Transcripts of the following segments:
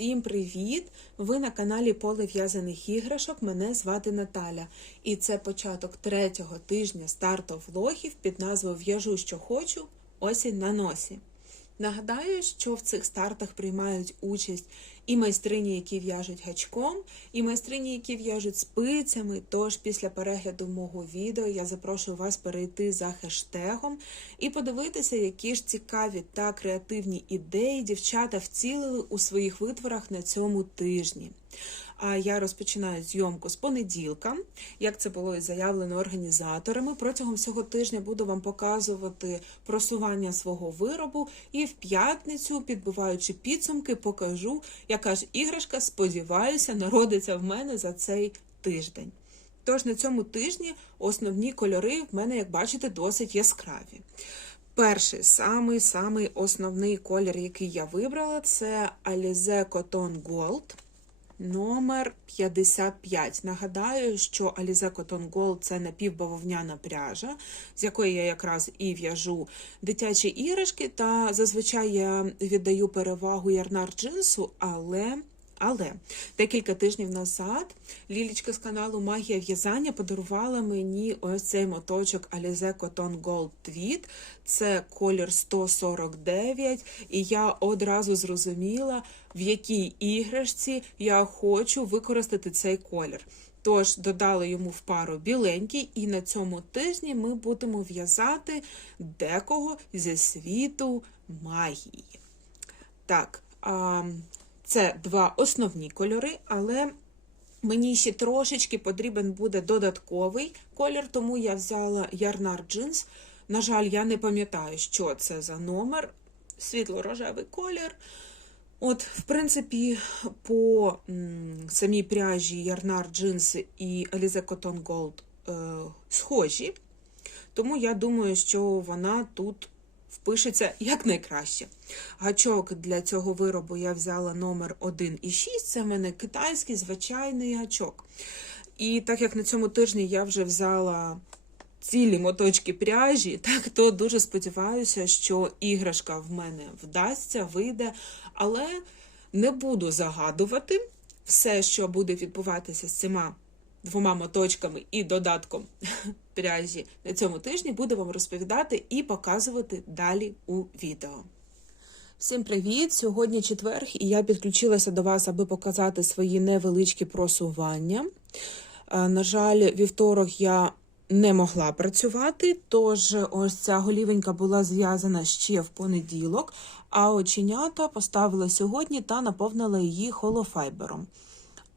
Всім привіт! Ви на каналі Поле в'язаних іграшок. Мене звати Наталя. І це початок третього тижня старту влогів під назвою В'яжу, що хочу, осінь на носі. Нагадаю, що в цих стартах приймають участь і майстрині, які в'яжуть гачком, і майстрині, які в'яжуть спицями. Тож після перегляду мого відео я запрошую вас перейти за хештегом і подивитися, які ж цікаві та креативні ідеї дівчата вцілили у своїх витворах на цьому тижні. Я розпочинаю зйомку з понеділка, як це було і заявлено організаторами. Протягом цього тижня буду вам показувати просування свого виробу, і в п'ятницю, підбиваючи підсумки, покажу, яка ж іграшка, сподіваюся, народиться в мене за цей тиждень. Тож на цьому тижні основні кольори в мене, як бачите, досить яскраві. Перший самий самий основний колір, який я вибрала, це Alize Cotton Gold номер 55. Нагадаю, що Alize Cotton Gold – це напівбавовняна пряжа, з якої я якраз і в'яжу дитячі іграшки, та зазвичай я віддаю перевагу ярнар джинсу, але. Але декілька тижнів назад Лілічка з каналу Магія в'язання подарувала мені ось цей моточок Alize Cotton Gold Tweed. Це колір 149, і я одразу зрозуміла, в якій іграшці я хочу використати цей колір. Тож додали йому в пару біленький, і на цьому тижні ми будемо в'язати декого зі світу магії. Так. А... Це два основні кольори, але мені ще трошечки потрібен буде додатковий колір, тому я взяла Ярнар Джинс. На жаль, я не пам'ятаю, що це за номер, світло-рожевий колір. От, в принципі, по самій пряжі Ярнар Джинс і Alize Cotton Gold е, схожі, тому я думаю, що вона тут впишеться якнайкраще. Гачок для цього виробу я взяла номер 1 і 6, це в мене китайський звичайний гачок. І так як на цьому тижні я вже взяла цілі моточки пряжі, так то дуже сподіваюся, що іграшка в мене вдасться, вийде, але не буду загадувати все, що буде відбуватися з цими двома моточками і додатком пряжі на цьому тижні буду вам розповідати і показувати далі у відео. Всім привіт! Сьогодні четверг, і я підключилася до вас, аби показати свої невеличкі просування. На жаль, вівторок я не могла працювати, тож ось ця голівенька була зв'язана ще в понеділок, а оченята поставила сьогодні та наповнила її холофайбером.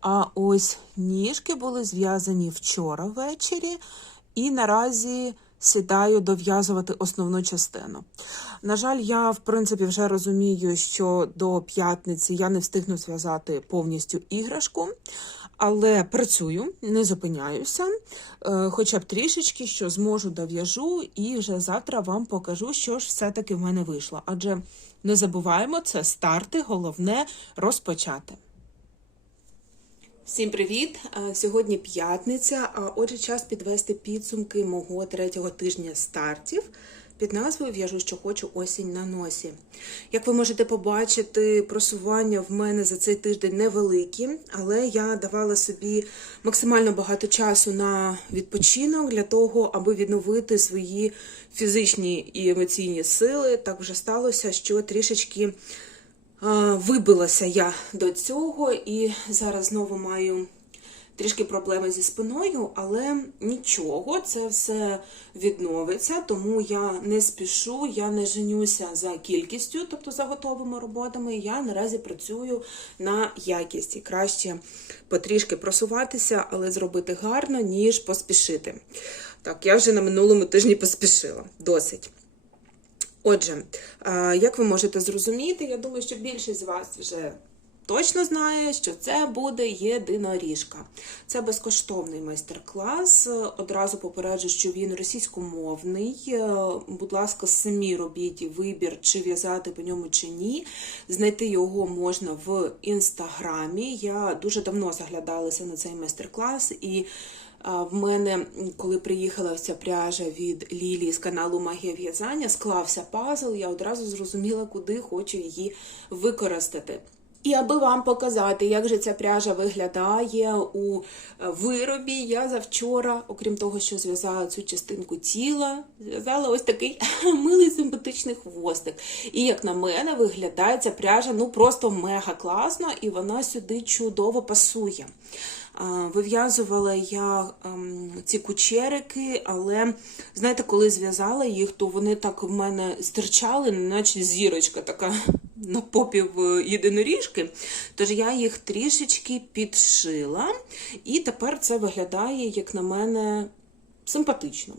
А ось ніжки були зв'язані вчора ввечері, і наразі сідаю дов'язувати основну частину. На жаль, я, в принципі, вже розумію, що до п'ятниці я не встигну зв'язати повністю іграшку, але працюю, не зупиняюся, хоча б трішечки, що зможу дов'яжу, і вже завтра вам покажу, що ж все-таки в мене вийшло. Адже не забуваємо, це старти, головне розпочати. Всім привіт! Сьогодні п'ятниця, а отже, час підвести підсумки мого третього тижня стартів під назвою В'яжу, що хочу осінь на носі. Як ви можете побачити, просування в мене за цей тиждень невеликі, але я давала собі максимально багато часу на відпочинок для того, аби відновити свої фізичні і емоційні сили. Так вже сталося, що трішечки. Вибилася я до цього, і зараз знову маю трішки проблеми зі спиною, але нічого, це все відновиться, тому я не спішу, я не женюся за кількістю, тобто за готовими роботами. Я наразі працюю на якість і краще потрішки просуватися, але зробити гарно, ніж поспішити. Так, я вже на минулому тижні поспішила досить. Отже, як ви можете зрозуміти, я думаю, що більшість з вас вже точно знає, що це буде єдиноріжка. Це безкоштовний майстер-клас. Одразу попереджу, що він російськомовний. Будь ласка, самі робіть вибір, чи в'язати по ньому чи ні. Знайти його можна в інстаграмі. Я дуже давно заглядалася на цей майстер-клас і. В мене, коли приїхала ця пряжа від Лілії з каналу Магія в'язання, склався пазл, я одразу зрозуміла, куди хочу її використати. І аби вам показати, як же ця пряжа виглядає у е, виробі, я завчора, окрім того, що зв'язала цю частинку тіла, зв'язала ось такий милий симпатичний хвостик. І як на мене, виглядає ця пряжа ну просто мега класно, і вона сюди чудово пасує. Вив'язувала я ем, ці кучерики, але знаєте, коли зв'язала їх, то вони так в мене стирчали, наче зірочка така на попі в єдиноріжки. Тож я їх трішечки підшила, і тепер це виглядає, як на мене, симпатично.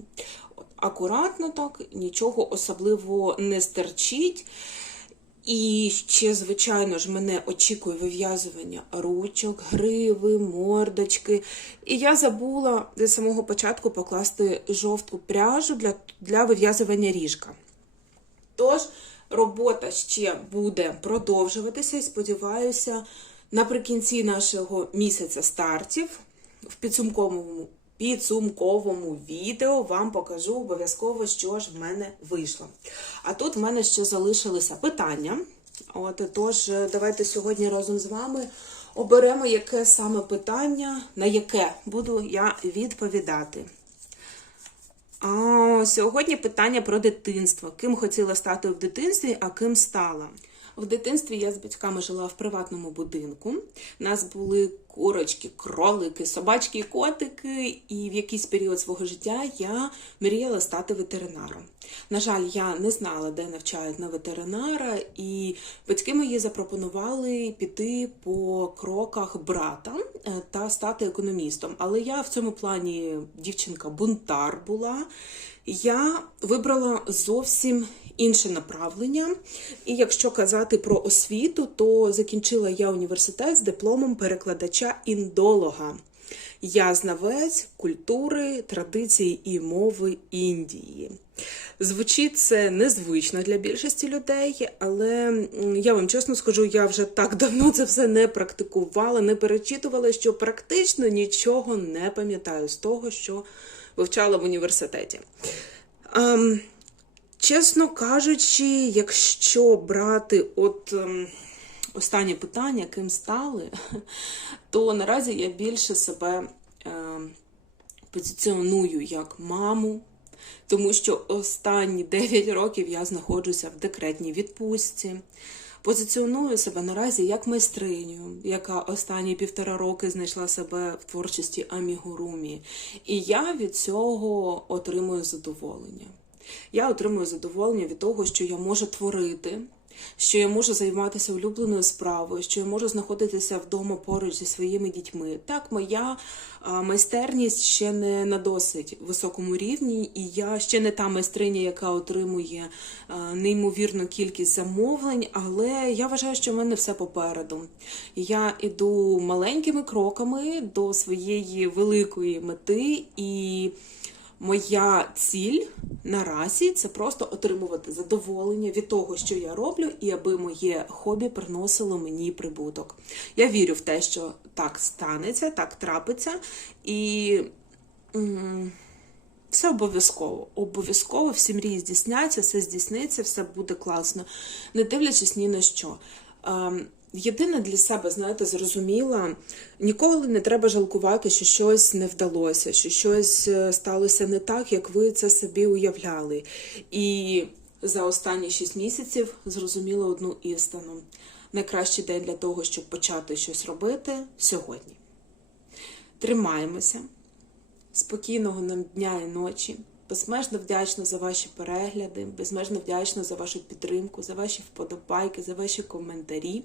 Акуратно так, нічого особливо не стерчить. І ще, звичайно ж, мене очікує вив'язування ручок, гриви, мордочки. І я забула з самого початку покласти жовтку пряжу для, для вив'язування ріжка. Тож, робота ще буде продовжуватися і сподіваюся, наприкінці нашого місяця стартів в підсумковому, підсумковому відео вам покажу обов'язково, що ж в мене вийшло. А тут в мене ще залишилися питання. От, тож, давайте сьогодні разом з вами оберемо, яке саме питання, на яке буду я відповідати. А, сьогодні питання про дитинство. Ким хотіла стати в дитинстві, а ким стала? В дитинстві я з батьками жила в приватному будинку. Нас були курочки, кролики, собачки і котики, і в якийсь період свого життя я мріяла стати ветеринаром. На жаль, я не знала, де навчають на ветеринара, і батьки мої запропонували піти по кроках брата е, та стати економістом. Але я в цьому плані дівчинка-бунтар була. Я вибрала зовсім інше направлення. І якщо казати про освіту, то закінчила я університет з дипломом перекладача-індолога. Я знавець культури, традиції і мови Індії. Звучить це незвично для більшості людей, але я вам чесно скажу, я вже так давно це все не практикувала, не перечитувала, що практично нічого не пам'ятаю з того, що вивчала в університеті. Um, Чесно кажучи, якщо брати от ем, останнє питання, ким стали, то наразі я більше себе е, позиціоную як маму, тому що останні 9 років я знаходжуся в декретній відпустці. Позиціоную себе наразі як майстриню, яка останні півтора роки знайшла себе в творчості амігурумі. І я від цього отримую задоволення. Я отримую задоволення від того, що я можу творити, що я можу займатися улюбленою справою, що я можу знаходитися вдома поруч зі своїми дітьми. Так, моя майстерність ще не на досить високому рівні, і я ще не та майстриня, яка отримує неймовірну кількість замовлень, але я вважаю, що в мене все попереду. Я іду маленькими кроками до своєї великої мети і. Моя ціль наразі це просто отримувати задоволення від того, що я роблю, і аби моє хобі приносило мені прибуток. Я вірю в те, що так станеться, так трапиться, і все обов'язково. Обов'язково всі мрії здійсняться, все здійсниться, все буде класно, не дивлячись ні на що. Єдине для себе, знаєте, зрозуміла, ніколи не треба жалкувати, що щось не вдалося, що щось е, сталося не так, як ви це собі уявляли. І за останні шість місяців зрозуміла одну істину: найкращий день для того, щоб почати щось робити сьогодні. Тримаємося, спокійного нам дня і ночі. Безмежно вдячна за ваші перегляди, безмежно вдячна за вашу підтримку, за ваші вподобайки, за ваші коментарі.